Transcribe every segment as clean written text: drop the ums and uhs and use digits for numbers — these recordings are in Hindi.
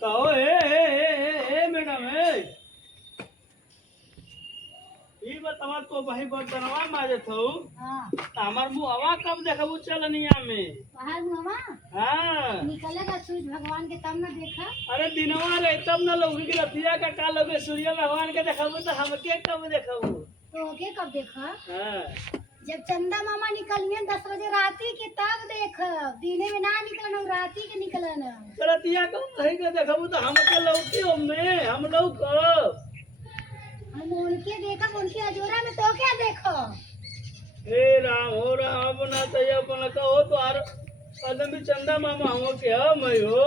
कहो ए मैडम ई बतावा तो भाई बर्तनवा मारे थो। हां हमार मुहवा कब देखबू चलनिया में? बाहर मुहवा हां निकलेगा सूरज भगवान के तब ना देखा। अरे दिनवा रे तब न लोगी की रतिया का का लगे सूर्य भगवान के देखबू तो हमके कब देखबू? तो ओके कब देखा? हां जब चंदा मामा निकलिए 10 बजे राती के तब देख। दिने में ना निकलन राती के निकलन। रतिया कब नहीं के देखबू तो हमके लौकी में हम लौकब। हम उनके देखा उनके अजोरा में तो क्या देखो? हे राम हो राम अपना तो ये अपना कहो तो आर आदमी चंदा मामा हो के हम हो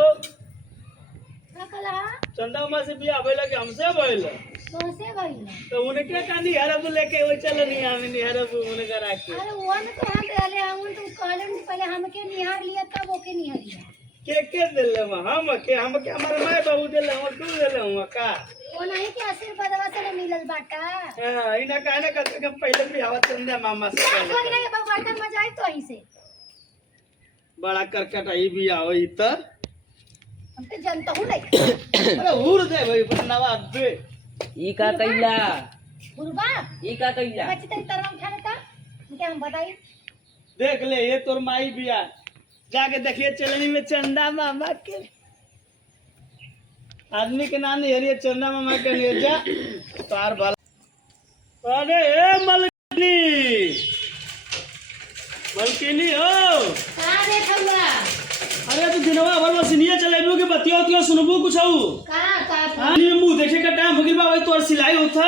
का कला चंदा मामा से बियाह भइला के हमसे भइल कैसे गइल? तो उनके का निहरब लेके वो चलनी हम निहरब उनका राखे। अरे वो न तो हम देले हम तो कहले पहले हमके निहार लिया तब ओके निहार लिया। के देले हम के हमारे माय बाबू देले हम तू देले हम का वो नहीं के आशीर्वादवा से न मिलल बाटा। हां इना कहने का के पहले भी हवा चंदा मामा से कोई नहीं बर्तन मजाई तो ही से बड़ा करकट आई भी आवई त हम तो जनता हूं नहीं। अरे उड़ दे भाई बनवा बे ई का कइला गुरुबा ई का कइला बच्चे तेरी तरह उठा लेता क्या हम बताई? देख ले ये तोर माई बिया जाके देखिए चलनी में चंदा मामा के आदमी के नाम नहीं हरिए चंदा मामा के ले जा तार भला। अरे ए मलकिनी हो का देखला? अरे तू दिनवा भर मसीनिया चलेबू के बतिया उतिया सुनबू कुछ हऊ का हां ये मुंह देखे का टाइम हो गइल बा भाई तोर सिलाई होता।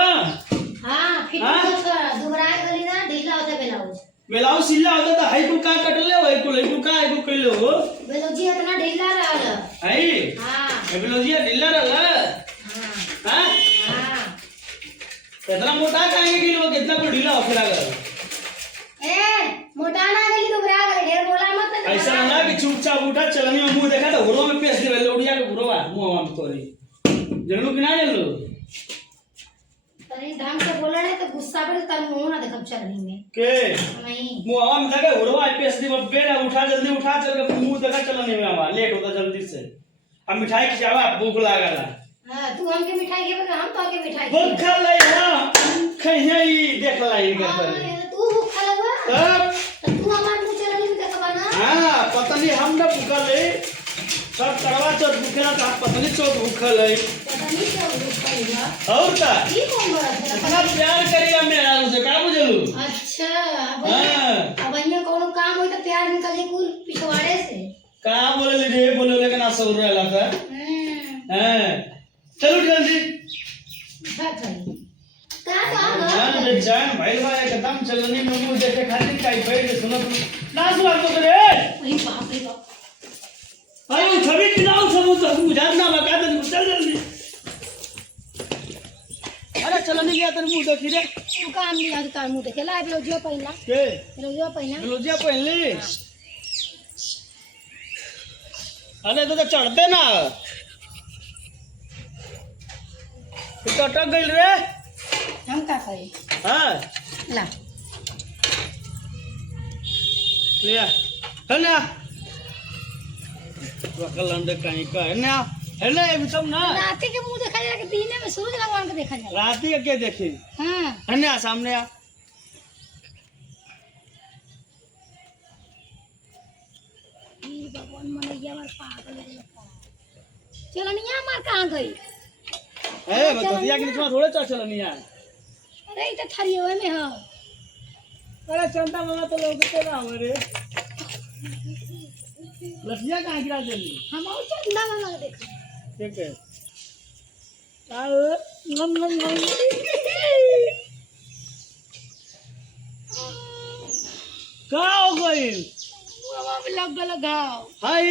हां फिट होता दुबराए गली ना ढीला होता ब्लाउज ब्लाउज सिला होता तो हाई कुल का कटले हो हाई कुल का कइले हो ब्लाउज इतना ढीला रहल। हाई हां ब्लाउजिया ढीला रहला। हां हां हां इतना मोटा काहे गेल वो कितना को ढीला होखे लागल? ए मोटा ना गली दुबरा गली ढेर बोला मत। ऐसा ना कि चुपचाप उठा चलनी में मुंह देखा तो हुरो में पेश देवे लोडिया के हुरोवा मुंह में तोरी जगलू कि ना जगलू तनी ढंग से बोला नहीं तो गुस्सा पर तन मुंह ना देखब चलनी में के नहीं मुंह में लगे हुरोवा पेश दे बेटा उठा जल्दी उठा चल के मुंह देखा चलनी में आवा लेट होता जल्दी से। अब मिठाई खिलावा भूख लागला। हां तू हमके मिठाई के बता हम तो के मिठाई भूख लई हां खइही देख लाई कर पर तू भूख लगवा तब तू हमार मुंह चलनी में देखबा ना। हां पता नहीं हम ना भूखल है सब करवा चौथ भूखेला तो पता नहीं चौथ भूखल है पता नहीं क्या भूख पड़ेगा और का ई कौन बड़ा इतना प्यार करिया मेरा उसे का बुझलू। अच्छा हां अब यहाँ कोनो काम होई तो प्यार निकल जाए कुल पिछवाड़े से का बोले रे बोले लेकिन आ सौर रहला था। हां चलो जल्दी बैठ रही का काम जान रे जान भाई भाई एकदम चलनी में मुंह देखे खातिर काई बैठ के सुनो ना सुना तो रे अरे बाप रे बाप अरे छवि खिलाओ सब तो हम जानना बता दे चल जल्दी। अरे चलनी गया तेरे मुंह देखी रे तू काम नहीं आज का मुंह देखे ला ब्लाउजो पहनला के ब्लाउजो पहना ब्लाउजिया पहन ली। अरे तो चढ़ते ना तो अटक गइल रे। हम का करे हां ला ले आ है ना वकल अंदर कहीं का है ना अभी सब ना रात के मुंह देखा जाए कि दिन में सूरज भगवान को देखा जाए। रात ही क्या देखी हां है ना सामने आ ई भगवान मनैया मार पागल लगता चलनिया मार कहां गई? ए बतिया के नीचे थोड़े चल चलनी है। अरे ई तो थरियो में हां अरे चंदा मामा तो लोग के ना हमारे लठिया कहां गिरा जल्दी हम और चंदा मामा को देखा ठीक है आओ नम नम नम का हो गई मुंह में लग गल घाव। हाय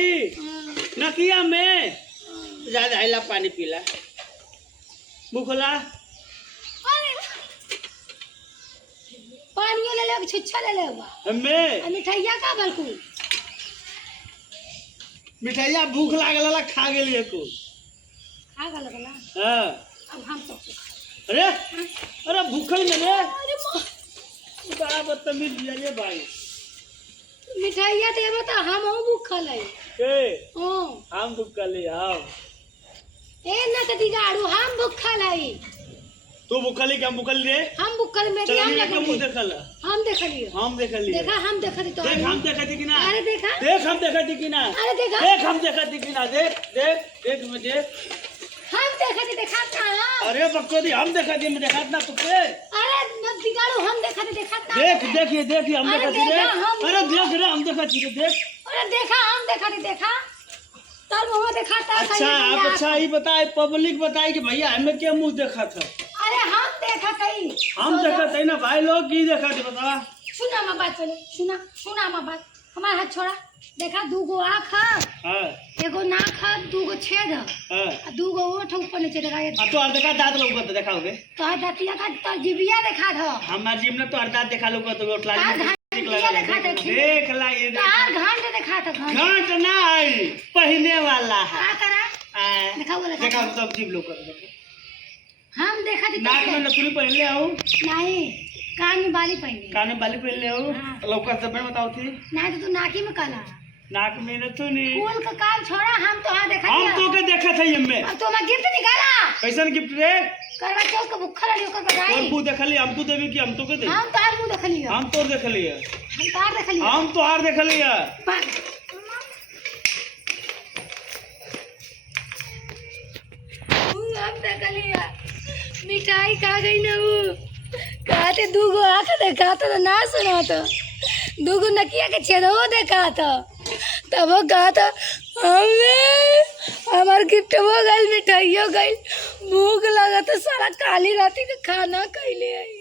नकिया में ज्यादा आइला पानी पीला मुखला अरे पानी ले ले छुच्छा ले ले बा हमें मिठाइया का बलकू मिठाइया भूख लागल खा गेलिए को खा गल ना हां अब हम सब अरे अरे भूखल में रे अरे बड़ा बदतमीज दिया ये भाई मिठाइया देबे त हम भूखल है के हां हम भूखल है आओ ए ना कदी गाड़ू हम भूखा लाई तू बुकली क्या बुकली रे हम भूखल में चल हम नहीं के मुंह देखली देखल हम देखली हम देखली देखा हम देखली तो देख हम देखती कि ना अरे देखा देख हम देखती कि ना अरे देखा देख हम देखती कि ना देख देख देख मुझे हम देखली देखा ना अरे बकचोदी हम देखती मैं देखत ना तुझे अरे नदी गाड़ू हम देखली देखा ना देख देखिए देखिए हम अरे देखती रे देखा, हम- अरे देख रे हम देखती रे देख अरे देखा हम देखली देखा तब वो दिखाता अच्छा आप अच्छा ये बताए पब्लिक बताए कि भैया हमें क्या मुंह देखा था अरे हम देखा कहीं हम देखा थे ना भाई लोग की देखा थे बता सुना माँ बात चले सुना सुना माँ बात हमारा हाथ छोड़ा देखा दूगो आँख हां एगो नाक है दूगो छेद हां है दूगो ओठ ऊपर नीचे देखा ये अब तो और देखा दांत लोग तो दिखाओगे तो दातिया का तो जिबिया देखा था हमारे जीव में तो और दांत दिखा लोग तो गोटला तार घंटिया देखा था देख ला ये तार घंट देखा था घंट घंट ना आई पहने वाला है का करा देखा वो देखा सब जीव लोग कर हम देखा थी नाक में नथुनी पहन ले आओ नहीं कान में बाली पहनी कान में बाली पहन ले आओ हाँ। लौका सब में बताओ थी नहीं तो तू नाकी में काला नाक में नथुनी कुल का कान छोड़ा हम तो हाँ देखा हम तो के देखा था ये में अब तो मैं गिफ्ट निकाला कैसन गिफ्ट रे करवा चौथ का भूखा रही ओकर और बधाई मुंह देखली हम तो देवी कि हम तो के दे हम तार मुंह देख लियो हम तो देखली है हम तार देख लियो हम तो हार देखली है हम देख लियो मिठाई खा गई ना वो कहते दूगो आँख देखा तो ना सुना तो दूगो नकिया के छेद हो देखा तो तब वो कहा था हमें हमार गिफ्ट हो गई मिठाई हो गई भूख लगा तो सारा काली राती का खाना खैले आई